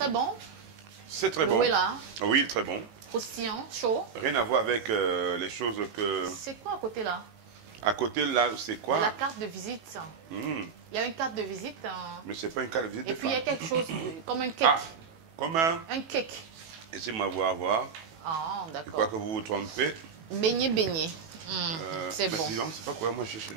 très bon. C'est très bon. Oui, là. Oui, très bon. Croustillant, chaud. Rien à voir avec les choses que... C'est quoi à côté là? À côté, là, c'est quoi? La carte de visite. Hmm. Il y a une carte de visite. Mais c'est pas une carte de visite. Et puis il y a quelque chose comme un cake. Ah, comme un... Un cake. Laissez-moi voir. Ah, Je crois d'accord. que vous vous trompez. Beignet. C'est mais bon. sinon, c'est pas quoi, moi je cherche.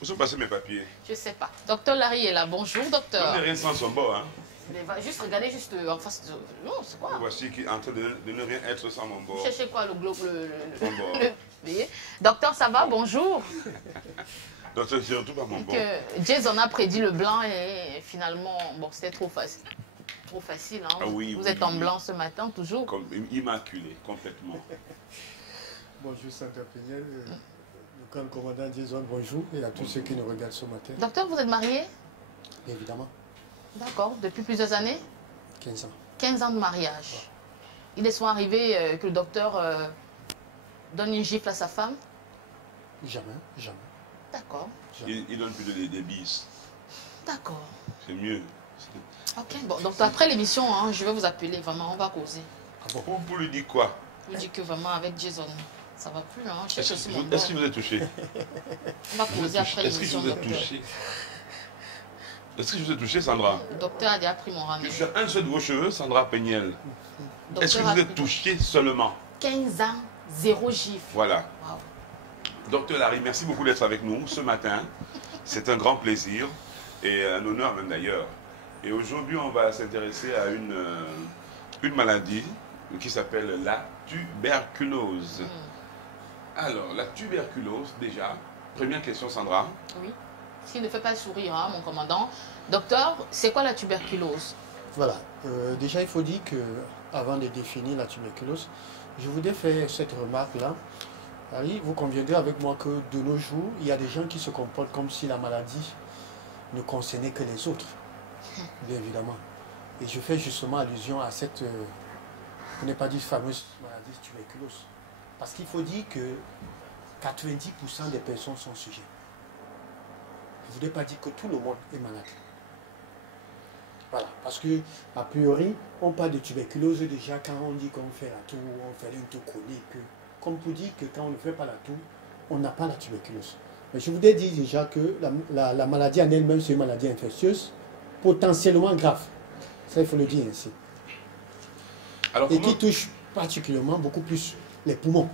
Où sont passés mes papiers? Je sais pas. Docteur Larry est là. Bonjour, On docteur. n'est rien sans son bord, hein. Mais va juste regarder juste en face de... Non, c'est quoi? Voici qui est en train de ne rien être sans mon bord. Vous cherchez quoi, le globe, Mon bord. voyez? Docteur, ça va? Bonjour. Donc c'est surtout pas mon bord. Jason a prédit le blanc et finalement, bon, c'était trop facile. Trop facile, hein? Ah oui, Vous oui, êtes en oui. blanc ce matin, toujours? Comme immaculé, complètement. Bonjour Sandra Péniel, le grand commandant Jason, bonjour, et à tous ceux qui nous regardent ce matin. Docteur, vous êtes marié? Évidemment, D'accord. Depuis plusieurs années? 15 ans. 15 ans de mariage. Il est souvent arrivé que le docteur donne une gifle à sa femme? Jamais. D'accord. Il donne plus des bis. D'accord. C'est mieux. Ok, bon, donc après l'émission, hein, je vais vous appeler, vraiment, on va causer. Ah bon? Pour lui dire quoi? Je vous dis que vraiment avec Jason, ça va plus, hein. Je Est-ce cherche aussi mon que bord. vous êtes touché? On va causer après Est-ce que l'émission, vous êtes docteur. touché? Est-ce que vous êtes touché, Sandra? Le docteur a déjà pris mon Je rendez-vous. suis un seul de vos cheveux, Sandra Péniel. Est-ce que Docteur vous a êtes pris touché seulement? 15 ans, 0 gifle. Voilà. Waouh. Docteur Larry, merci beaucoup d'être avec nous ce matin. C'est un grand plaisir et un honneur même d'ailleurs. Et aujourd'hui, on va s'intéresser à une maladie qui s'appelle la tuberculose. Alors, la tuberculose, déjà, première question Sandra. Oui. Ce qui ne fait pas sourire, hein, mon commandant. Docteur, c'est quoi la tuberculose? Voilà, déjà il faut dire que, avant de définir la tuberculose, je voudrais faire cette remarque-là. Harry, vous conviendrez avec moi que de nos jours, il y a des gens qui se comportent comme si la maladie ne concernait que les autres, bien évidemment. Et je fais justement allusion à cette, on n'est pas dit fameuse maladie tuberculose. Parce qu'il faut dire que 90% des personnes sont sujets. Je ne voudrais pas dire que tout le monde est malade. Voilà, parce que, a priori, on parle de tuberculose déjà quand on dit qu'on fait la toux, on fait une toux chronique. Comme pour dire que quand on ne fait pas la toux, on n'a pas la tuberculose. Mais je voudrais dire déjà que la maladie en elle-même, c'est une maladie infectieuse, potentiellement grave. Ça, il faut le dire ainsi. Alors, Et qui touche particulièrement beaucoup plus les poumons.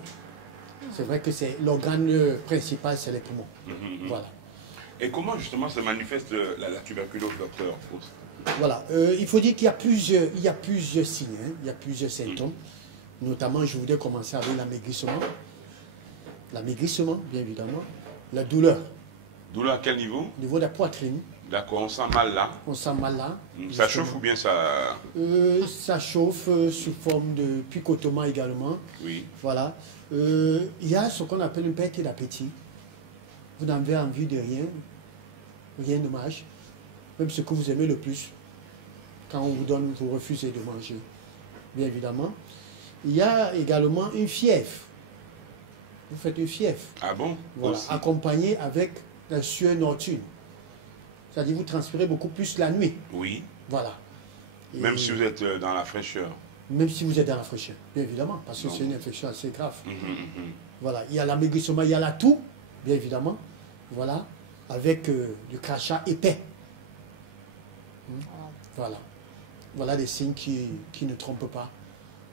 C'est vrai que c'est l'organe principal, c'est les poumons. Voilà. Et comment justement se manifeste la tuberculose, docteur? Voilà, il faut dire qu'il y a plusieurs signes, hein, il y a plusieurs symptômes. Notamment, je voudrais commencer avec l'amaigrissement. L'amaigrissement, bien évidemment. La douleur. Douleur à quel niveau? Au niveau de la poitrine, D'accord, on sent mal là. on sent mal là. Ça chauffe ou bien ça... Ça chauffe sous forme de picotement également. Oui. Voilà. Il y a ce qu'on appelle une perte d'appétit. Vous n'avez envie de rien de mange. Même ce que vous aimez le plus. Quand on vous donne, vous refusez de manger. Bien évidemment. Il y a également une fièvre. Vous faites une fièvre. Ah bon? Voilà, Aussi. accompagnée avec la sueur nocturne. C'est-à-dire vous transpirez beaucoup plus la nuit. Oui. Voilà. Et Même si vous êtes dans la fraîcheur. même si vous êtes dans la fraîcheur, bien évidemment, parce que Non. c'est une infection assez grave. Mhm. Voilà. Il y a l'amaigrissement, il y a la toux, bien évidemment. Voilà. Avec du crachat épais. Voilà. Voilà des signes qui ne trompent pas.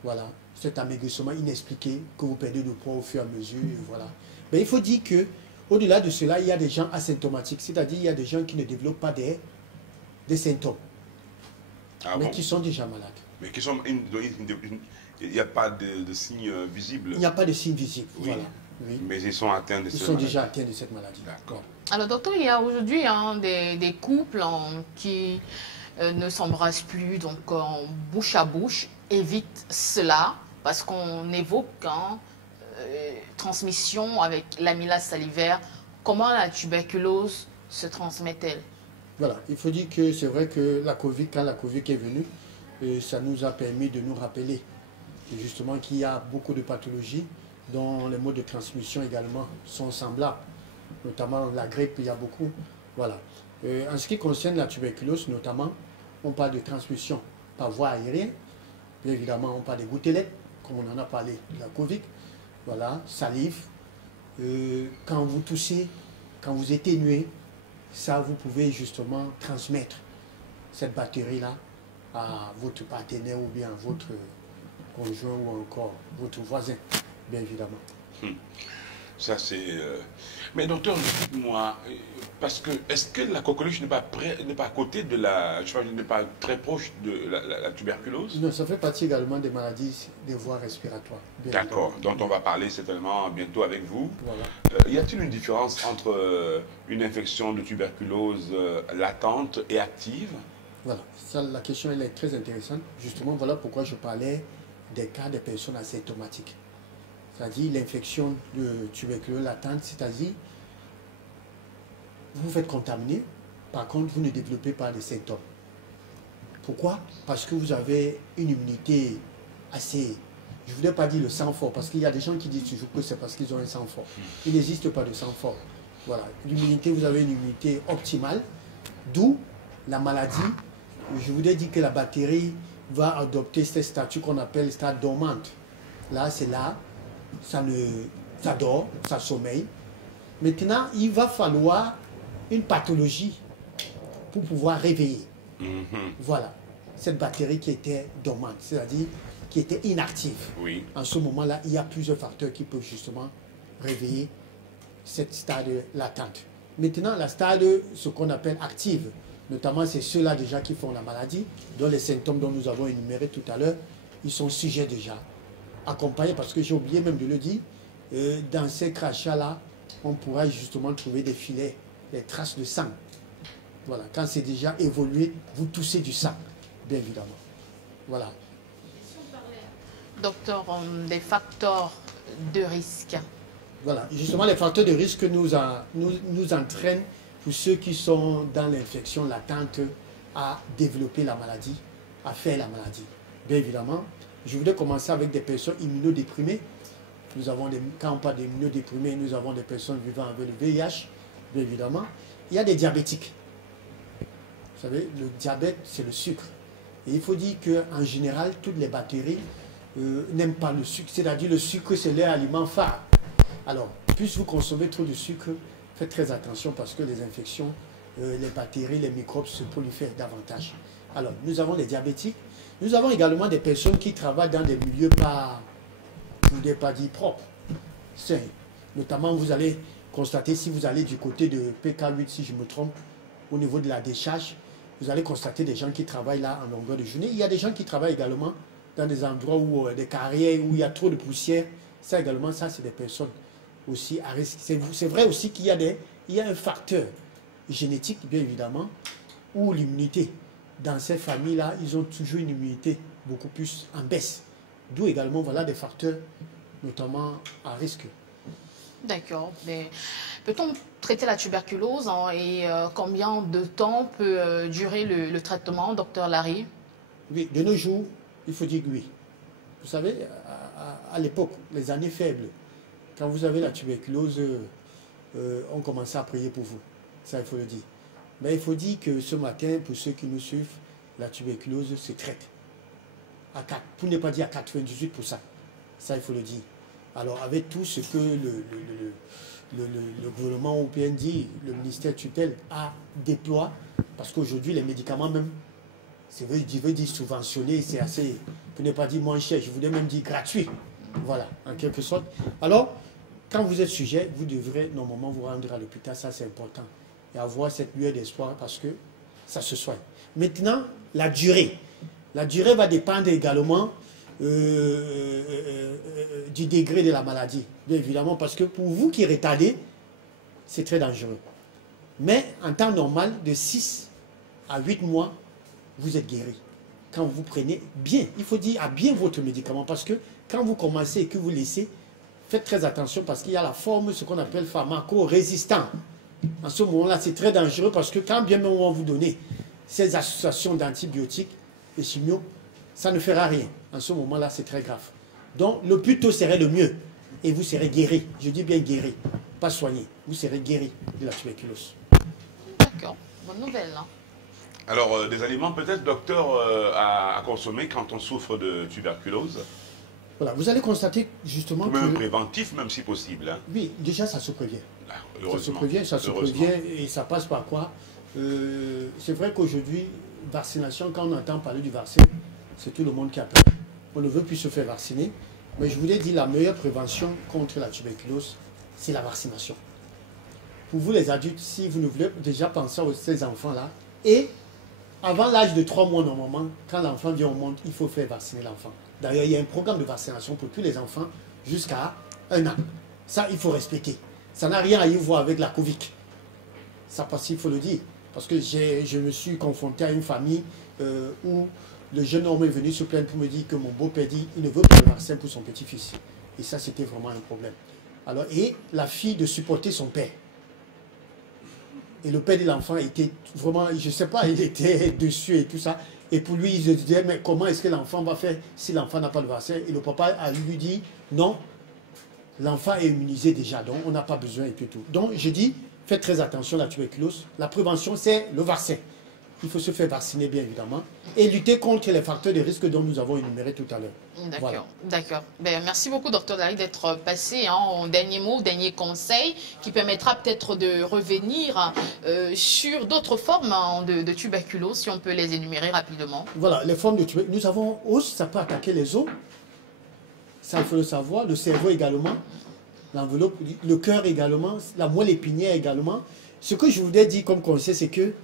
Voilà. Cet amaigrissement inexpliqué que vous perdez de poids au fur et à mesure. Et voilà. Mais il faut dire que au-delà de cela, il y a des gens asymptomatiques. C'est-à-dire il y a des gens qui ne développent pas des symptômes, Ah mais bon? qui sont déjà malades. Mais qui sont... Il n'y a pas de signes visibles. Il n'y a pas de signes visibles. Oui. Voilà. Oui. Mais ils sont atteints de Ils cette sont maladie. déjà atteints de cette maladie. D'accord. Alors, docteur, il y a aujourd'hui des couples qui ne s'embrassent plus, donc en bouche à bouche, évite cela parce qu'on évoque transmission avec l'amylase salivaire. Comment la tuberculose se transmet-elle? Voilà, il faut dire que c'est vrai que la Covid, quand la Covid est venue, ça nous a permis de nous rappeler justement qu'il y a beaucoup de pathologies dont les modes de transmission également sont semblables. Notamment la grippe, il y a beaucoup. Voilà. En ce qui concerne la tuberculose, notamment, on parle de transmission par voie aérienne. Bien évidemment, on parle des gouttelettes, comme on en a parlé de la Covid. Voilà, salive. Quand vous toussez, quand vous éternuez, ça, vous pouvez justement transmettre cette bactérie-là à votre partenaire ou bien à votre conjoint ou encore votre voisin, bien évidemment. Ça, c'est... Mais docteur, dites-moi, parce que est-ce que la coqueluche n'est pas à côté de la... Je crois n'est pas très proche de la tuberculose? Non, ça fait partie également des maladies des voies respiratoires. D'accord, dont on va parler certainement bientôt avec vous. Voilà. Y a-t-il une différence entre une infection de tuberculose latente et active? Voilà, ça, la question elle est très intéressante. Justement, voilà pourquoi je parlais des cas de personnes asymptomatiques. C'est-à-dire l'infection de tuberculose latente, c'est-à-dire vous vous faites contaminer, par contre vous ne développez pas de symptômes. Pourquoi? Parce que vous avez une immunité assez, je ne voudrais pas dire le sang fort, parce qu'il y a des gens qui disent toujours que c'est parce qu'ils ont un sang fort. Il n'existe pas de sang fort. Voilà, l'immunité, vous avez une immunité optimale, d'où la maladie. Je voudrais dire que la bactérie va adopter ce statut qu'on appelle stade dormante. Là, c'est là, ça dort, ça sommeille. Maintenant, il va falloir une pathologie pour pouvoir réveiller. Voilà, cette bactérie qui était dormante, c'est-à-dire qui était inactive. Oui. En ce moment-là, il y a plusieurs facteurs qui peuvent justement réveiller cette stade latente. Maintenant, la stade, ce qu'on appelle active, notamment c'est ceux-là déjà qui font la maladie, dont les symptômes dont nous avons énumérés tout à l'heure, ils sont sujets déjà accompagnés, parce que j'ai oublié même de le dire, dans ces crachats-là, on pourra justement trouver des filets, des traces de sang. Voilà, quand c'est déjà évolué, vous toussez du sang, bien évidemment. Voilà. Docteur, des facteurs de risque. Voilà, justement les facteurs de risque nous entraînent pour ceux qui sont dans l'infection latente à développer la maladie, à faire la maladie. Bien évidemment, je voudrais commencer avec des personnes immunodéprimées. Nous avons quand on parle d'immunodéprimés, nous avons des personnes vivant avec le VIH, bien évidemment. Il y a des diabétiques. Vous savez, le diabète, c'est le sucre. Et il faut dire qu'en général, toutes les bactéries n'aiment pas le sucre. C'est-à-dire le sucre, c'est leur aliment phare. Alors, plus vous consommez trop de sucre, faites très attention parce que les infections, les bactéries, les microbes se prolifèrent davantage. Alors, nous avons les diabétiques. Nous avons également des personnes qui travaillent dans des milieux pas, je ne voudrais pas dire propres, sains. Notamment, vous allez constater, si vous allez du côté de PK8, si je me trompe, au niveau de la décharge, vous allez constater des gens qui travaillent là en longueur de journée. Il y a des gens qui travaillent également dans des endroits où, des carrières où il y a trop de poussière. Ça également, ça c'est des personnes aussi à risque. C'est vrai aussi qu'il y a un facteur génétique, bien évidemment, où l'immunité, dans ces familles-là, ils ont toujours une immunité beaucoup plus en baisse. D'où également, voilà, des facteurs, notamment à risque. D'accord. Mais peut-on traiter la tuberculose et combien de temps peut durer le traitement, docteur Larry? Oui, de nos jours, il faut dire que oui. Vous savez, à l'époque, les années faibles, quand vous avez la tuberculose, on commençait à prier pour vous. Ça, il faut le dire. Mais il faut dire que ce matin, pour ceux qui nous suivent, la tuberculose se traite. Pour ne pas dire à 98%. Ça, il faut le dire. Alors, avec tout ce que le gouvernement européen dit, le ministère tutelle déploie, parce qu'aujourd'hui, les médicaments même, je veux dire subventionnés, c'est assez, pour ne pas dire moins cher, je voudrais même dire gratuit. Voilà, en quelque sorte. Alors, quand vous êtes sujet, vous devrez normalement vous rendre à l'hôpital, ça c'est important. Et avoir cette lueur d'espoir parce que ça se soigne. Maintenant, la durée. La durée va dépendre également du degré de la maladie, bien évidemment, parce que pour vous qui retardez, c'est très dangereux. Mais en temps normal, de 6 à 8 mois, vous êtes guéri. Quand vous prenez bien, il faut dire à bien votre médicament, parce que quand vous commencez et que vous laissez, faites très attention parce qu'il y a la forme, ce qu'on appelle pharmaco-résistant. En ce moment-là, c'est très dangereux parce que quand bien même on va vous donner ces associations d'antibiotiques et chimio, ça ne fera rien. En ce moment-là, c'est très grave. Donc, le plus tôt serait le mieux. Et vous serez guéri. Je dis bien guéri, pas soigné. Vous serez guéri de la tuberculose. D'accord, bonne nouvelle. Hein. Alors, des aliments peut-être, docteur, à consommer quand on souffre de tuberculose. Voilà, vous allez constater justement Même que... préventif, même si possible. Hein. Oui, déjà ça se prévient. Ah, Ça se prévient et ça passe par quoi? C'est vrai qu'aujourd'hui, vaccination, quand on entend parler du vaccin, c'est tout le monde qui a peur. On ne veut plus se faire vacciner. Mais je vous l'ai dit, la meilleure prévention contre la tuberculose, c'est la vaccination. Pour vous les adultes, si vous ne voulez déjà penser à ces enfants-là, et avant l'âge de 3 mois normalement, quand l'enfant vient au monde, il faut faire vacciner l'enfant. D'ailleurs, il y a un programme de vaccination pour tous les enfants jusqu'à 1 an. Ça, il faut respecter. Ça n'a rien à y voir avec la Covid. Ça, parce qu'il faut le dire. Parce que je me suis confronté à une famille où le jeune homme est venu se plaindre pour me dire que mon beau-père dit qu'il ne veut pas le vaccin pour son petit-fils. Et ça, c'était vraiment un problème. Alors, et la fille de supporter son père. Et le père de l'enfant était vraiment, je ne sais pas, il était dessus et tout ça. Et pour lui, il se disait, mais comment est-ce que l'enfant va faire si l'enfant n'a pas le vaccin? Et le papa a lui dit, non, l'enfant est immunisé déjà, donc on n'a pas besoin et tout. Donc, je dis, faites très attention à la tuberculose. La prévention, c'est le vaccin. Il faut se faire vacciner, bien évidemment, et lutter contre les facteurs de risque dont nous avons énuméré tout à l'heure. D'accord, Voilà. d'accord. Ben, merci beaucoup, docteur Dari, d'être passé en dernier mot, dernier conseil, qui permettra peut-être de revenir sur d'autres formes de tuberculose, si on peut les énumérer rapidement. Voilà, les formes de tuberculose. Nous avons aussi, ça peut attaquer les os, ça il faut le savoir, le cerveau également, l'enveloppe, le cœur également, la moelle épinière également. Ce que je voudrais dire comme conseil, c'est que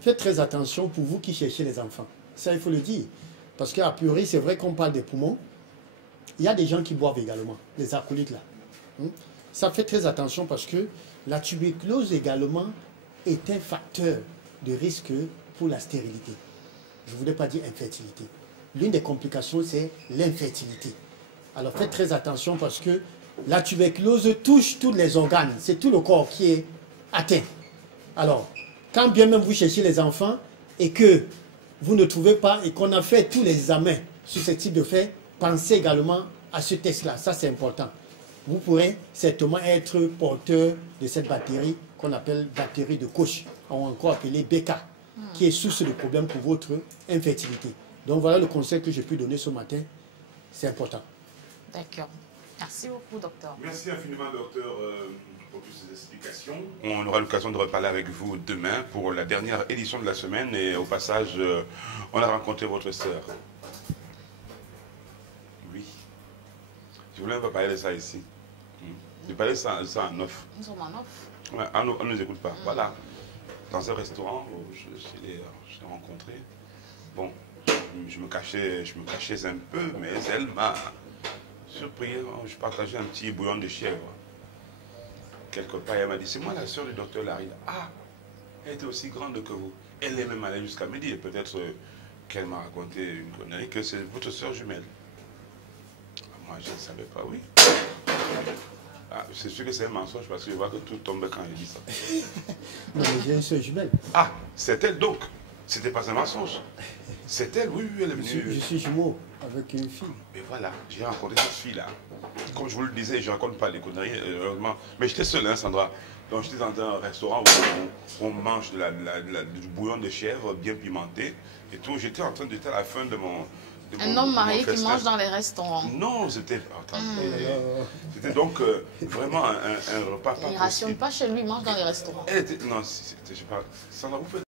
faites très attention pour vous qui cherchez les enfants. Ça, il faut le dire. Parce qu'à priori, c'est vrai qu'on parle des poumons. Il y a des gens qui boivent également, les alcooliques là. Ça fait très attention parce que la tuberculose également est un facteur de risque pour la stérilité. Je ne voulais pas dire infertilité. L'une des complications, c'est l'infertilité. Alors faites très attention parce que la tuberculose touche tous les organes. C'est tout le corps qui est atteint. Alors, quand bien même vous cherchez les enfants et que vous ne trouvez pas et qu'on a fait tous les examens susceptibles de faire, pensez également à ce test-là. Ça, c'est important. Vous pourrez certainement être porteur de cette bactérie qu'on appelle bactérie de Koch, ou encore appelée BK, qui est source de problème pour votre infertilité. Donc voilà le conseil que j'ai pu donner ce matin. C'est important. D'accord. Merci beaucoup, docteur. Merci infiniment, docteur, pour toutes ces explications. On aura l'occasion de reparler avec vous demain pour la dernière édition de la semaine. Et au passage, on a rencontré votre sœur. Oui. Je voulais un peu parler de ça ici. Je parlais de ça en off. Nous sommes en off. Ouais, on ne nous écoute pas. Voilà. Dans un restaurant où je l'ai rencontré. Bon, je me cachais un peu, mais elle m'a surpris. Je partageais un petit bouillon de chèvre. Quelque part, elle m'a dit, c'est moi la soeur du docteur Larry. Ah, elle était aussi grande que vous. Elle est même allée jusqu'à me dire, peut-être qu'elle m'a raconté une connerie, que c'est votre soeur jumelle. Moi, je ne savais pas, oui. Ah, c'est sûr que c'est un mensonge parce que je vois que tout tombe quand elle dit ça. Non, mais j'ai une soeur jumelle. Ah, c'est elle donc. C'était pas un mensonge. C'est elle, oui, elle est venue. Je suis jumeau avec une fille. Et voilà, j'ai rencontré cette fille-là. Comme je vous le disais, je ne raconte pas les conneries, heureusement. Mais j'étais seul, hein, Sandra. Donc j'étais dans un restaurant où on mange du bouillon de chèvre bien pimenté et tout. J'étais en train d'être à la fin de mon... Un homme marié qui mange dans les restaurants. Non, c'était... C'était donc vraiment un repas pas Il ne rationne pas chez lui, il mange dans les restaurants. Elle était... Non, je sais pas. Sandra, vous faites...